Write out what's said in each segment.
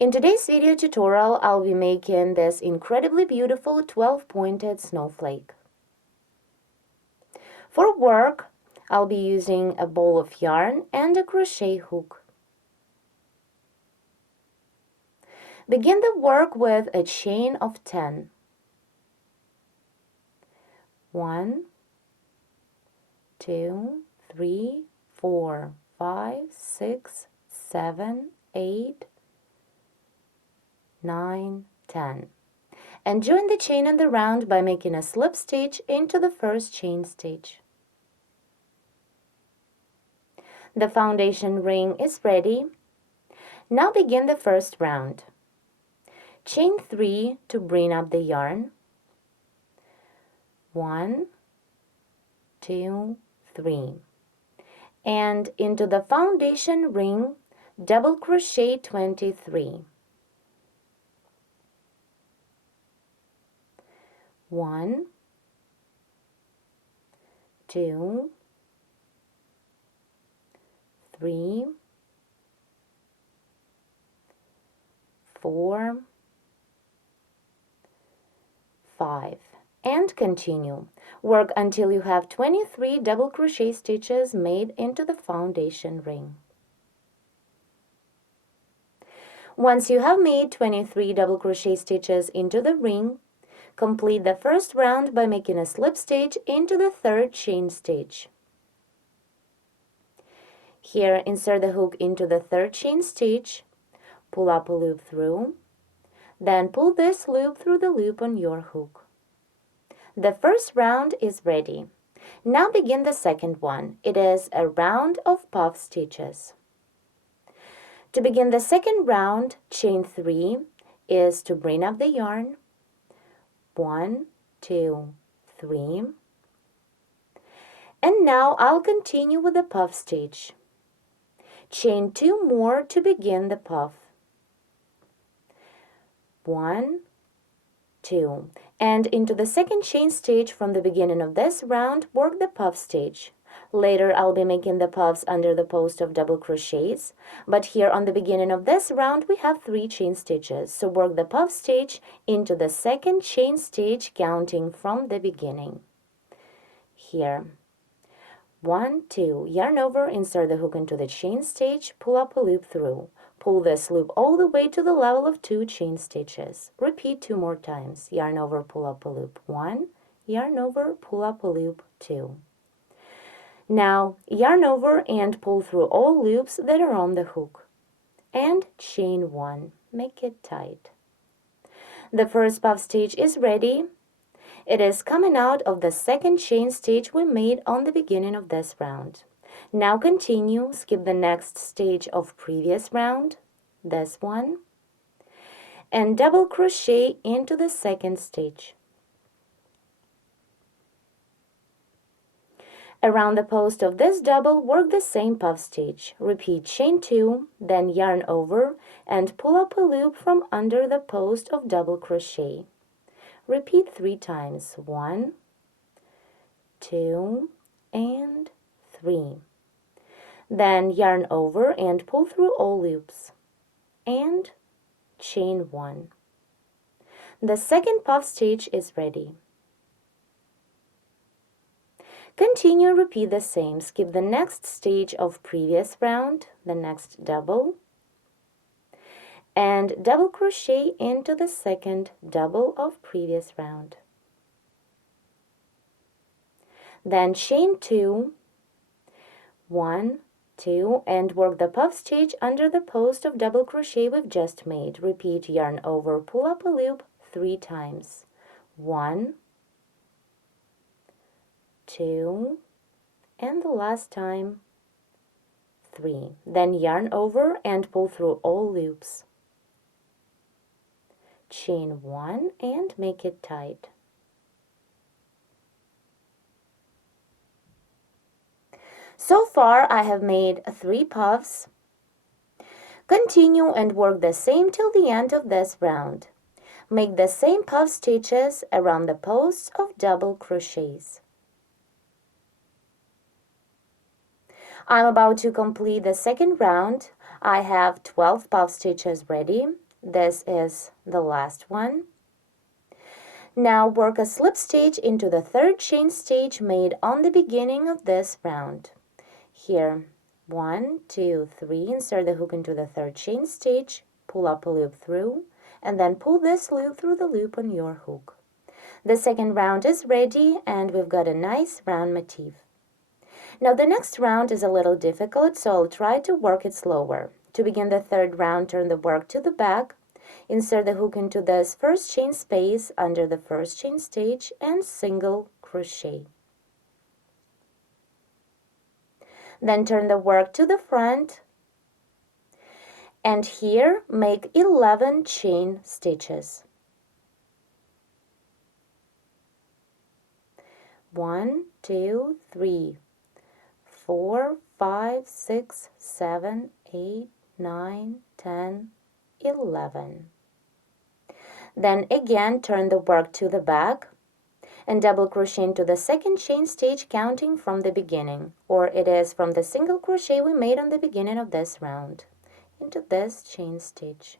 In today's video tutorial, I'll be making this incredibly beautiful 12-pointed snowflake. For work, I'll be using a ball of yarn and a crochet hook. Begin the work with a chain of 10. 1, 2, 3, 4, 5, 6, 7, 8, 9, 10. And join the chain in the round by making a slip stitch into the first chain stitch. The foundation ring is ready. Now begin the first round. Chain 3 to bring up the yarn. 1, 2, 3. And into the foundation ring, double crochet 23. 1, 2, 3, 4, 5, and continue. Work until you have 23 double crochet stitches made into the foundation ring. Once you have made 23 double crochet stitches into the ring, complete the first round by making a slip stitch into the third chain stitch. Here, insert the hook into the third chain stitch, pull up a loop through, then pull this loop through the loop on your hook. The first round is ready. Now begin the second one. It is a round of puff stitches. To begin the second round, chain 3 is to bring up the yarn. 1, 2, 3. And now I'll continue with the puff stitch. Chain 2 more to begin the puff. 1, 2. And into the second chain stitch from the beginning of this round, work the puff stitch. Later I'll be making the puffs under the post of double crochets, but here on the beginning of this round we have 3 chain stitches, so work the puff stitch into the second chain stitch counting from the beginning. Here, 1, 2, yarn over, insert the hook into the chain stitch, pull up a loop through. Pull this loop all the way to the level of 2 chain stitches. Repeat 2 more times. Yarn over, pull up a loop 1, yarn over, pull up a loop 2. Now, yarn over and pull through all loops that are on the hook. And chain 1. Make it tight. The first puff stitch is ready. It is coming out of the second chain stitch we made on the beginning of this round. Now continue, skip the next stage of previous round, this one, and double crochet into the second stitch. Around the post of this double, work the same puff stitch. Repeat chain 2, then yarn over and pull up a loop from under the post of double crochet. Repeat 3 times. 1, 2, and 3. Then yarn over and pull through all loops. And chain 1. The second puff stitch is ready. Continue, repeat the same. Skip the next stage of previous round, the next double, and double crochet into the second double of previous round. Then chain 2, 1, 2, and work the puff stitch under the post of double crochet we've just made. Repeat yarn over, pull up a loop 3 times. 1, 2, and the last time 3. Then yarn over and pull through all loops. Chain 1 and make it tight. So far I have made 3 puffs. Continue and work the same till the end of this round. Make the same puff stitches around the posts of double crochets. I'm about to complete the second round. I have 12 puff stitches ready. This is the last one. Now work a slip stitch into the third chain stitch made on the beginning of this round. Here, 1, 2, 3, insert the hook into the third chain stitch, pull up a loop through, and then pull this loop through the loop on your hook. The second round is ready, and we've got a nice round motif. Now the next round is a little difficult, so I'll try to work it slower. To begin the third round, turn the work to the back, insert the hook into this first chain space under the first chain stitch, and single crochet. Then turn the work to the front, and here make 11 chain stitches. 1, 2, 3, 4, 5, 6, 7, 8, 9, 10, 11. Then again turn the work to the back and double crochet into the second chain stitch, counting from the beginning, or it is from the single crochet we made on the beginning of this round, into this chain stitch.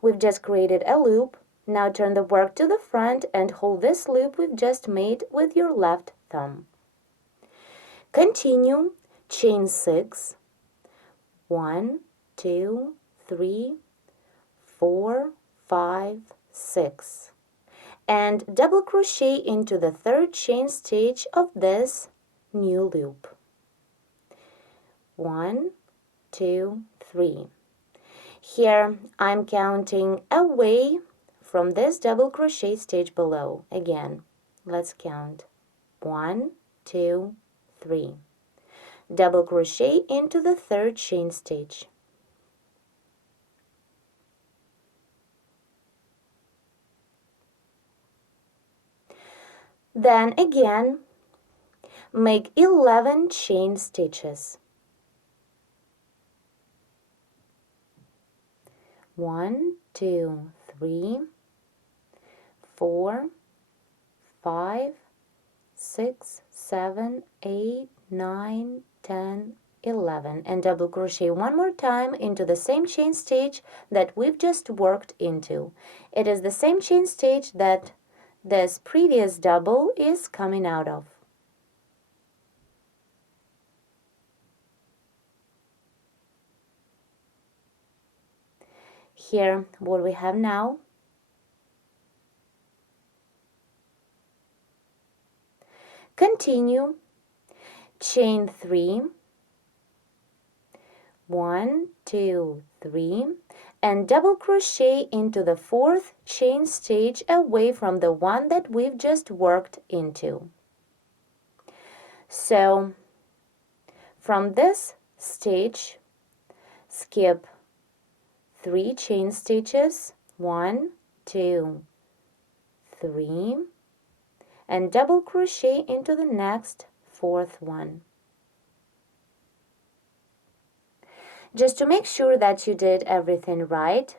We've just created a loop. Now turn the work to the front and hold this loop we've just made with your left thumb. Continue, chain 6, 1, 2, 3, 4, 5, 6, and double crochet into the third chain stitch of this new loop. 1, 2, 3. Here I'm counting away from this double crochet stitch below. Again, let's count. 1, 2, 3. Double crochet into the third chain stitch. Then again, make 11 chain stitches. 1, 2, 3, 4, 5, 6, 7, 8, 9, 10, 11, and double crochet one more time into the same chain stitch that we've just worked into. It is the same chain stitch that this previous double is coming out of. Here, what we have now, continue, chain 3, 1, 2, 3, and double crochet into the fourth chain stitch away from the one that we've just worked into. So from this stitch, skip 3 chain stitches, 1, 2, 3, and double crochet into the next fourth one. Just to make sure that you did everything right,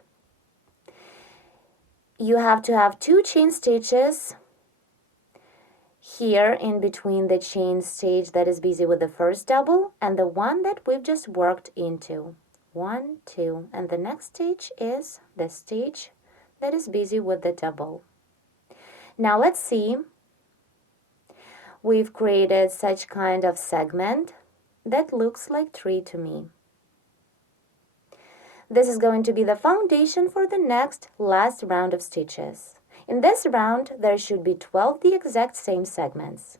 you have to have 2 chain stitches here in between the chain stitch that is busy with the first double and the one that we've just worked into. 1, 2, and the next stitch is the stitch that is busy with the double. Now let's see. We've created such kind of segment that looks like 3 to me. This is going to be the foundation for the next last round of stitches. In this round, there should be 12 the exact same segments.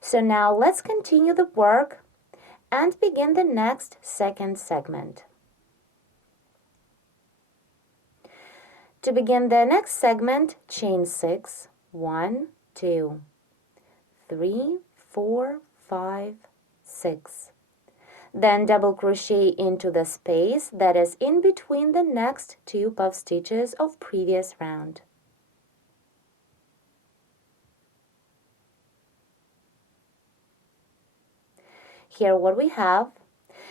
So now let's continue the work and begin the next second segment. To begin the next segment, chain 6, 1, 2, 3, 4, 5, 6. Then double crochet into the space that is in between the next 2 puff stitches of previous round. Here what we have.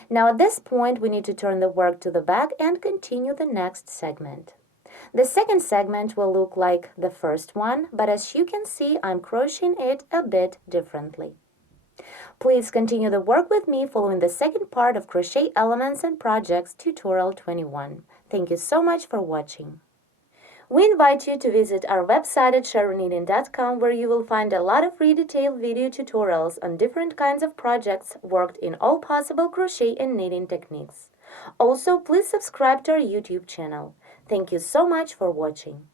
Now at this point we need to turn the work to the back and continue the next segment. The second segment will look like the first one, but as you can see, I'm crocheting it a bit differently. Please continue the work with me following the second part of Crochet Elements and Projects Tutorial 21. Thank you so much for watching. We invite you to visit our website at sharronknitting.com, where you will find a lot of free detailed video tutorials on different kinds of projects worked in all possible crochet and knitting techniques. Also, please subscribe to our YouTube channel. Thank you so much for watching.